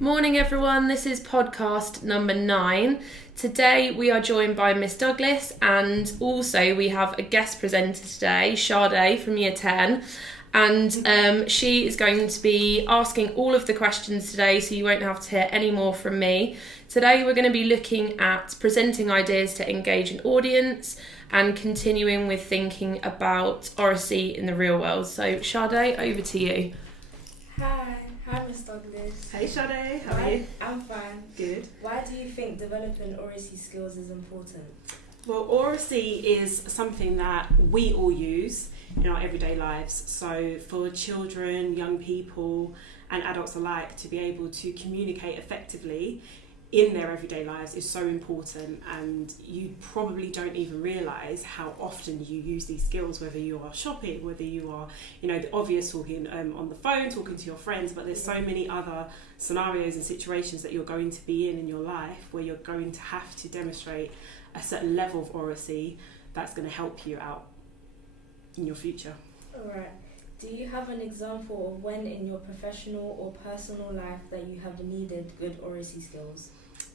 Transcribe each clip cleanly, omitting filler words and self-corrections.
Morning everyone, this is podcast number 9. Today we are joined by Miss Douglas, and also we have a guest presenter today, Sade from Year 10, and she is going to be asking all of the questions today, so you won't have to hear any more from me. Today we're going to be looking at presenting ideas to engage an audience and continuing with thinking about Oracy in the real world. So Sade, over to you. Hi, Miss Douglas. Hey Sade, how are you? I'm fine. Good. Why do you think developing Oracy skills is important? Well, Oracy is something that we all use in our everyday lives. So for children, young people and adults alike to be able to communicate effectively in their everyday lives is so important, and you probably don't even realise how often you use these skills, whether you are shopping, whether you are, the obvious talking on the phone, talking to your friends, but there's so many other scenarios and situations that you're going to be in your life where you're going to have to demonstrate a certain level of Oracy that's going to help you out in your future. Alright. Do you have an example of when in your professional or personal life that you have needed good Oracy skills?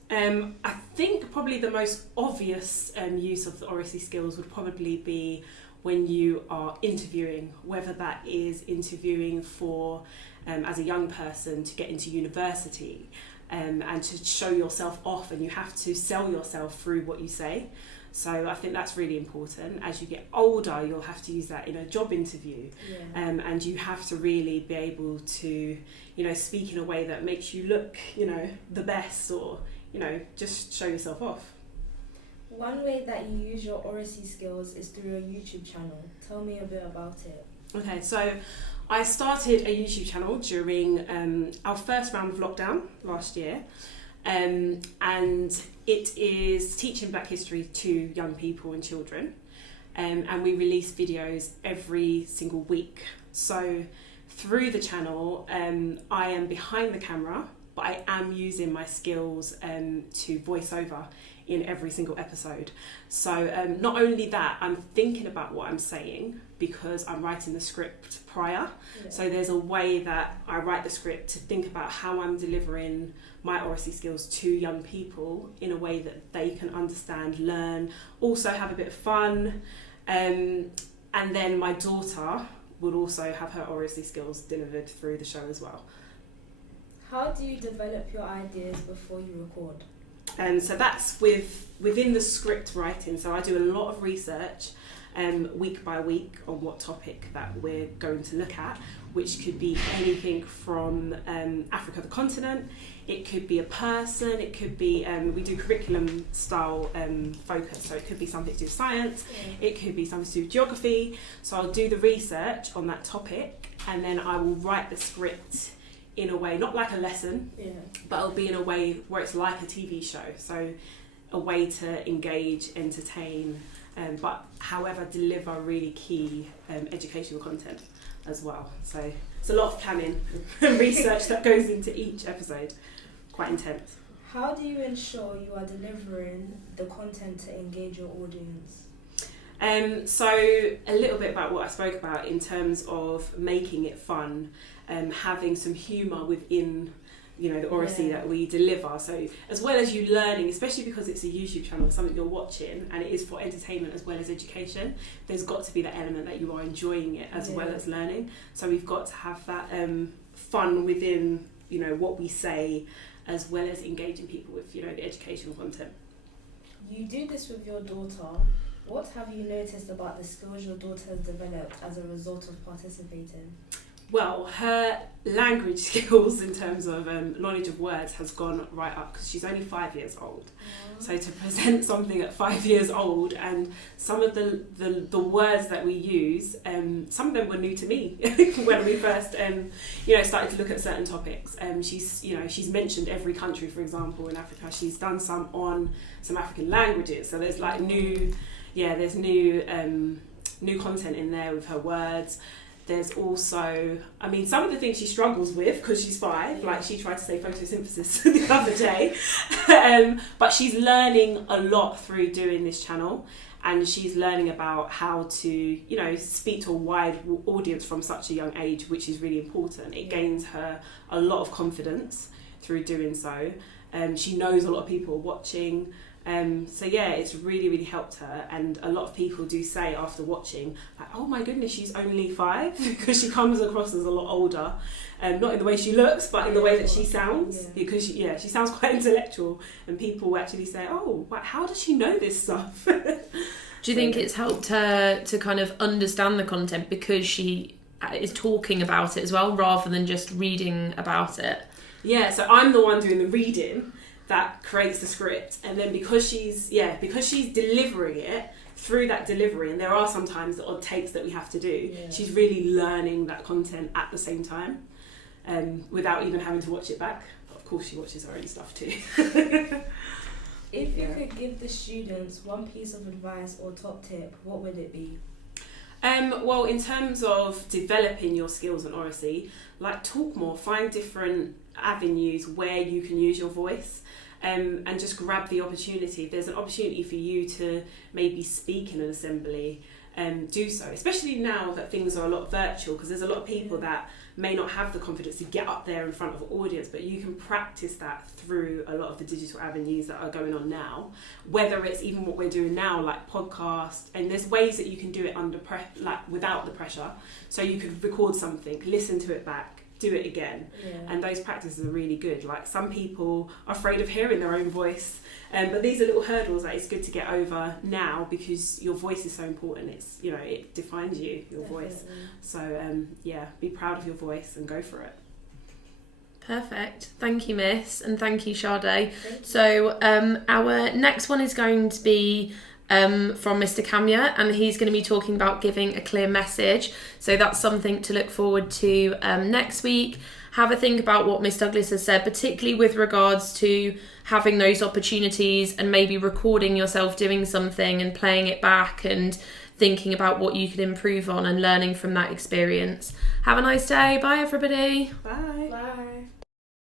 I think probably the most obvious use of the Oracy skills would probably be when you are interviewing, whether that is interviewing for, as a young person, to get into university and to show yourself off, and you have to sell yourself through what you say. So I think that's really important. As you get older, you'll have to use that in a job interview. And you have to really be able to, speak in a way that makes you look, the best, or, just show yourself off. One way that you use your Oracy skills is through your YouTube channel. Tell me a bit about it. Okay, so I started a YouTube channel during our first round of lockdown last year. And it is teaching Black history to young people and children, and we release videos every single week. So through the channel, I am behind the camera, but I am using my skills to voice over in every single episode. So not only that, I'm thinking about what I'm saying because I'm writing the script prior. So there's a way that I write the script to think about how I'm delivering my Oracy skills to young people in a way that they can understand, learn, also have a bit of fun. And then my daughter would also have her Oracy skills delivered through the show as well. How do you develop your ideas before you record? So that's within the script writing. So I do a lot of research week by week on what topic that we're going to look at, which could be anything from Africa, the continent. It could be a person. It could be, we do curriculum style focus. So it could be something to do with science. It could be something to do with geography. So I'll do the research on that topic, and then I will write the script in a way, not like a lesson, but it'll be in a way where it's like a TV show. So a way to engage, entertain, but however deliver really key educational content as well. So it's a lot of planning and research that goes into each episode. Quite intense. How do you ensure you are delivering the content to engage your audience? So a little bit about what I spoke about in terms of making it fun, having some humour within the Oracy that we deliver. So as well as you learning, especially because it's a YouTube channel, something you're watching, and it is for entertainment as well as education, there's got to be that element that you are enjoying it as well as learning. So we've got to have that fun within what we say, as well as engaging people with the educational content. You do this with your daughter. What have you noticed about the skills your daughter has developed as a result of participating? Well, her language skills in terms of knowledge of words has gone right up because she's only 5 years old. So to present something at 5 years old, and some of the words that we use, some of them were new to me when we first started to look at certain topics. She's mentioned every country, for example, in Africa. She's done some on some African languages. So there's like new content in there with her words. There's also, some of the things she struggles with because she's 5, like she tried to say photosynthesis the other day, but she's learning a lot through doing this channel, and she's learning about how to, speak to a wide audience from such a young age, which is really important. It gains her a lot of confidence through doing so. She knows a lot of people are watching. So yeah, it's really, really helped her. And a lot of people do say after watching, like, oh my goodness, she's only 5, because she comes across as a lot older. Not in the way she looks, but in the way that she sounds, because she sounds quite intellectual, and people will actually say, oh, how does she know this stuff? Do you think it's helped her to kind of understand the content because she is talking about it as well, rather than just reading about it? Yeah, so I'm the one doing the reading that creates the script, and then because she's delivering it through that delivery, and there are sometimes the odd takes that we have to do, she's really learning that content at the same time, without even having to watch it back. But of course she watches her own stuff too. If you could give the students one piece of advice or top tip, what would it be? Well, in terms of developing your skills in Oracy, like, talk more, find different avenues where you can use your voice, and just grab the opportunity. If there's an opportunity for you to maybe speak in an assembly, do so, especially now that things are a lot virtual, because there's a lot of people that may not have the confidence to get up there in front of an audience, but you can practice that through a lot of the digital avenues that are going on now, whether it's even what we're doing now, like podcast, and there's ways that you can do it without the pressure. So you could record something, listen to it back, do it again, and those practices are really good. Like, some people are afraid of hearing their own voice, but these are little hurdles that it's good to get over now, because your voice is so important. It's, it defines you, your voice. So be proud of your voice and go for it. Perfect. Thank you, Miss, and thank you, Sade. So our next one is going to be from Mr. Kamya, and he's going to be talking about giving a clear message. So that's something to look forward to next week. Have a think about what Miss Douglas has said, particularly with regards to having those opportunities and maybe recording yourself doing something and playing it back and thinking about what you could improve on and learning from that experience. Have a nice day. Bye, everybody. Bye. Bye.